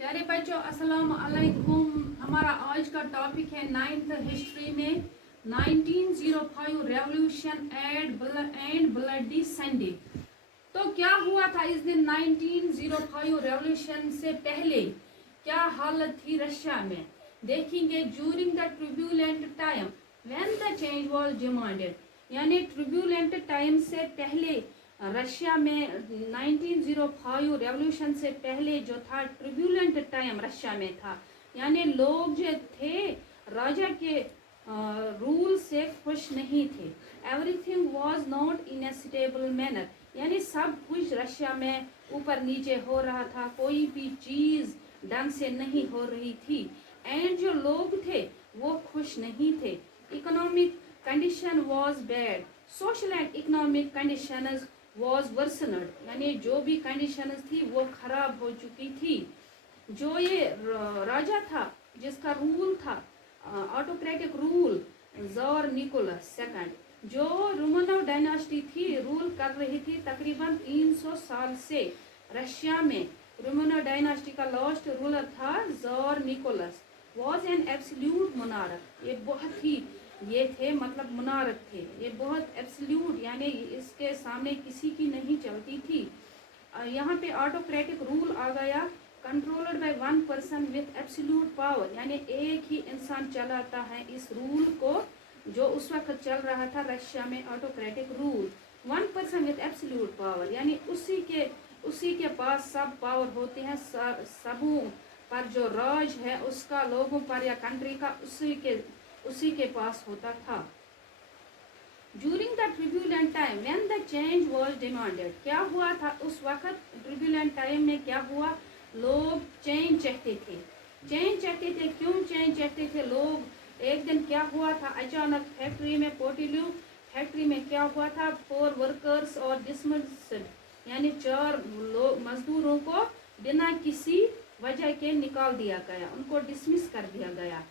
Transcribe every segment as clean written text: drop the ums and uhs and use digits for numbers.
प्यारे बच्चों अस्सलाम अलैकुम। हमारा आज का टॉपिक है 9th हिस्ट्री में 1905 रेवोल्यूशन एंड ब्लडी संडे। तो क्या हुआ था इस दिन 1905 रेवोल्यूशन से पहले क्या हालत थी रशिया में, देखेंगे। During the turbulent time when the change was demanded, यानी ट्रिब्यूलेंट टाइम से पहले रशिया में 1905 रेवोल्यूशन से पहले जो था ट्रिब्यूलेंट टाइम रशिया में था, यानी लोग जो थे राजा के रूल से खुश नहीं थे। Everything was not in A stable manner, यानी सब कुछ रशिया में ऊपर नीचे हो रहा था, कोई भी चीज ढंग से नहीं हो रही थी। एंड जो लोग थे वो खुश नहीं थे। Economic condition was bad, social and economic conditions was worsened, यानी जो भी कंडीशंस थी वो खराब हो चुकी थी। जो ये राजा था जिसका रूल था autocratic rule, tsar Nicholas second, जो रोमनोव डायनास्टी थी रूल कर रही थी तकरीबन 300 साल से रशिया में। रोमनोव डायनास्टी का लास्ट रूलर था tsar Nicholas, was an absolute monarch. ये बहुत ही ये थे मतलब मुनारक थे, ये बहुत एब्सोल्यूट, यानी इसके सामने किसी की नहीं चलती थी। यहाँ पे ऑटोक्रेटिक रूल आ गया, controlled by one person with absolute power, यानी एक ही इंसान चलाता है इस रूल को। जो उस वक्त चल रहा था रशिया में autocratic rule, one person with absolute power, यानी उसी के पास सब पावर होते हैं, सबों पर जो राज है उसका, लोगों पर या कंट्री का, उसी के पास होता था। During the turbulent time when the change was demanded, क्या हुआ था उस वक्त ट्रिब्यूलेंट टाइम में? क्या हुआ, लोग चेंज चाहते थे। क्यों चेंज चाहते थे लोग? एक दिन क्या हुआ था, अचानक फैक्ट्री में, पोर्टिल्यू फैक्ट्री में क्या हुआ था, 4 वर्कर्स और डिसमिस्ड, यानी 4 मजदूरों को बिना किसी वजह के निकाल दिया गया, उनको डिसमिस कर दिया गया।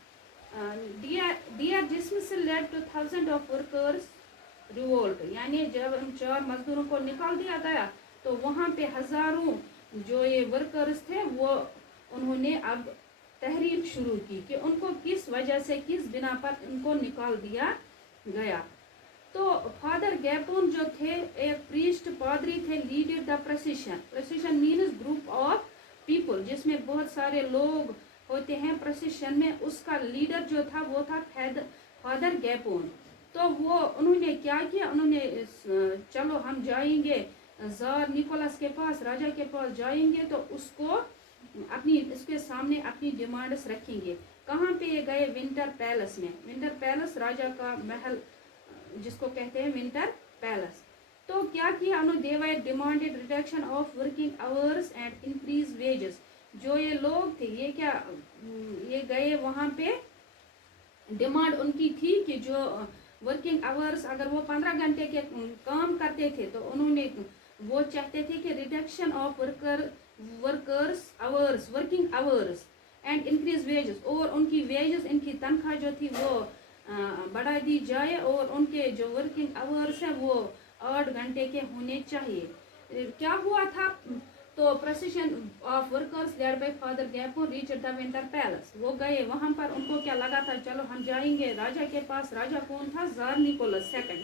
Their dismissal led to thousands of workers revolt, यानी जब उन 4 मजदूरों को निकाल दिया गया तो वहाँ पे हजारों जो ये वर्कर्स थे वो उन्होंने अब तहरीक शुरू की कि उनको किस वजह से, किस बिना पर उनको निकाल दिया गया। तो फादर गैपोन जो थे एक प्रीस्ट पादरी थे, leader the procession means group of people, जिसमें बहुत सारे लोग होते हैं प्रोसेशन में, उसका लीडर जो था वो था फादर गैपोन। तो वो उन्होंने क्या किया, उन्होंने चलो हम जाएंगे ज़ार निकोलस के पास, राजा के पास जाएंगे तो उसको इसके सामने अपनी डिमांड्स रखेंगे। कहाँ पे ये गए? विंटर पैलेस में। विंटर पैलेस राजा का महल जिसको कहते हैं विंटर पैलेस। तो क्या किया उन्होंने? They were demanded reduction of working hours and increase wages. जो ये लोग थे ये गए वहाँ पे, डिमांड उनकी थी कि जो वर्किंग आवर्स, अगर वो 15 घंटे के काम करते थे तो उन्होंने वो चाहते थे कि reduction of workers hours, working hours and increase wages, और उनकी वेजेस, इनकी तनख्वाह जो थी वो बढ़ा दी जाए, और उनके जो वर्किंग आवर्स हैं वो 8 घंटे के होने चाहिए। क्या हुआ था? तो procession of workers led by father Gapon reached the Winter Palace. वो गए वहां पर, उनको क्या लगा था, चलो हम जाएंगे राजा के पास। राजा कौन था? Tsar Nicholas second.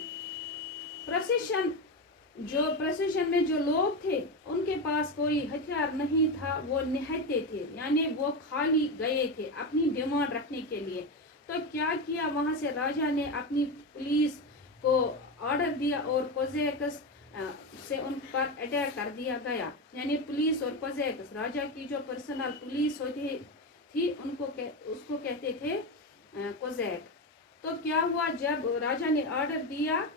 प्रोसेशन में जो लोग थे उनके पास कोई हथियार नहीं था, वो निहत्ते थे, यानी वो खाली गए थे अपनी डिमांड रखने के लिए। तो क्या किया वहां से राजा ने, अपनी पुलिस को ऑर्डर दिया और कोज़ैक्स से उन पर अटैक कर दिया गया। यानी पुलिस और कोज़ैक्स, राजा की जो पर्सनल पुलिस होती थी उसको कहते थे कोज़ैक। तो क्या हुआ, जब राजा ने ऑर्डर दिया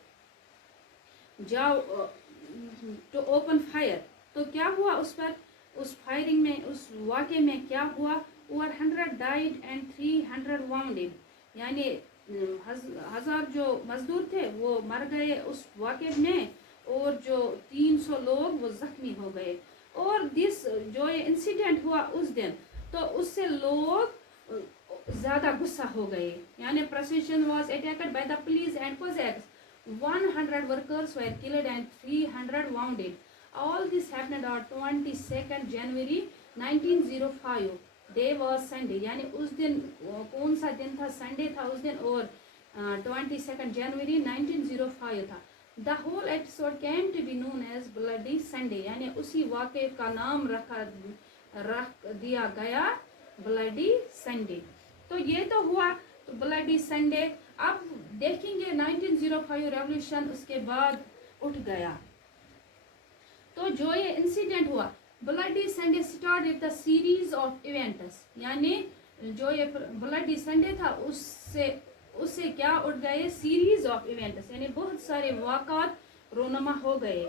जाओ टू ओपन फायर, तो क्या हुआ उस फायरिंग में, उस वाक़े में क्या हुआ, ओवर 100 डाइड एंड 300 वाउंडेड, यानी 1000 जो मजदूर थे वो मर गए उस वाक़े में, और जो 300 लोग वो जख्मी हो गए। और जो ये इंसिडेंट हुआ उस दिन, तो उससे लोग ज़्यादा गुस्सा हो गए, यानी procession was attacked by the police and Cossacks, 100 workers were killed and 300 wounded. All this happened on 22nd January 1905 day was Sunday, यानी उस दिन कौन सा दिन था, संडे था उस दिन, और 22 जनवरी 1905 था। The whole episode came to be known as bloody Sunday, यानी उसी वाक़े का नाम रख दिया गया ब्लडी संडे। तो ये तो हुआ ब्लडी संडे। अब देखेंगे 1905 रेवोल्यूशन उसके बाद उठ गया। तो जो ये इंसिडेंट हुआ bloody Sunday start with the series of events, यानी जो ये ब्लडी संडे था उससे क्या उठ गए, सीरीज ऑफ इवेंट्स, यानी बहुत सारे वाक़ात रोनमा हो गए।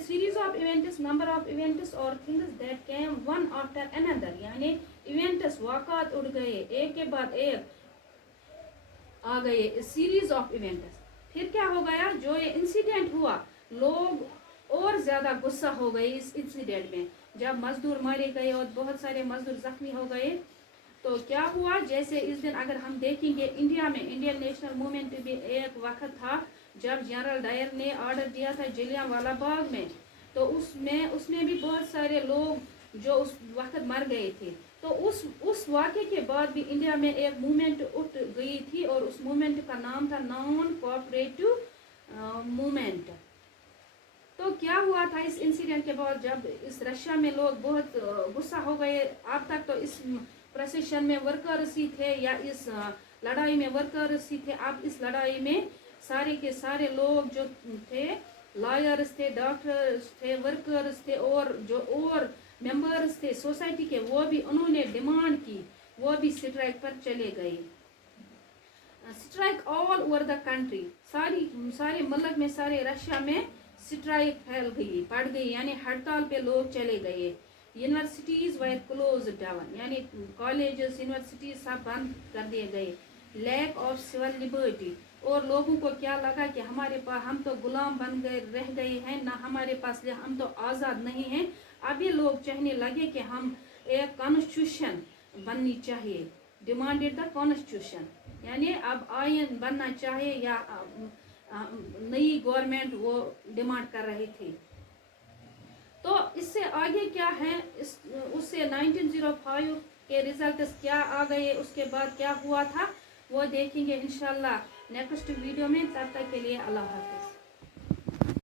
Series of events, number of events और things that came one after another, यानी इवेंट्स वाक़ात उठ गए, एक के बाद एक आ गए, सीरीज ऑफ इवेंट्स। फिर क्या हो गया, जो ये इंसिडेंट हुआ लोग और ज़्यादा गुस्सा हो गए इस इंसिडेंट में, जब मजदूर मारे गए और बहुत सारे मजदूर जख्मी हो गए। तो क्या हुआ, जैसे इस दिन अगर हम देखेंगे इंडिया में इंडियन नेशनल मूवमेंट भी एक वक्त था जब जनरल डायर ने ऑर्डर दिया था जलियांवाला बाग में, तो उसमें भी बहुत सारे लोग जो उस वक्त मर गए थे। तो उस वाक़े के बाद भी इंडिया में एक मूवमेंट उठ गई थी और उस मूवमेंट का नाम था नॉन कोऑपरेटिव मूवमेंट। तो क्या हुआ था इस इंसिडेंट के बाद, जब इस रशिया में लोग बहुत गुस्सा हो गए। अब तक तो इस प्रोसेशन में वर्कर्स ही थे या इस लड़ाई में वर्कर्स ही थे। अब इस लड़ाई में सारे के सारे लोग जो थे, लॉयर्स थे, डॉक्टर्स थे, वर्कर्स थे और जो और मेंबर्स थे सोसाइटी के, वो भी उन्होंने डिमांड की, वो भी स्ट्राइक पर चले गए। Strike all over the country, सारे मुल्क में, सारे रशिया में स्ट्राइक फैल गई, पड़ गई, यानी हड़ताल पे लोग चले गए। यूनिवर्सिटीज वर क्लोज डाउन, यानी कॉलेजेस यूनिवर्सिटीज सब बंद कर दिए गए। लैक ऑफ सिविल लिबर्टी, और लोगों को क्या लगा कि हमारे पास, हम तो गुलाम बन गए रह गए हैं ना, हमारे पास हम तो आज़ाद नहीं हैं। अब ये लोग चाहने लगे कि हम एक कॉन्स्टिट्यूशन बननी चाहिए, डिमांडेड द कॉन्स्टिट्यूशन, यानी अब आयन बनना चाहिए या नई गवर्नमेंट वो डिमांड कर रहे थे। तो इससे आगे क्या है, उससे 1905 के रिजल्ट्स क्या आ गए, उसके बाद क्या हुआ था वो देखेंगे इंशाल्लाह नेक्स्ट वीडियो में। तब तक के लिए अल्लाह हाफ़िज़।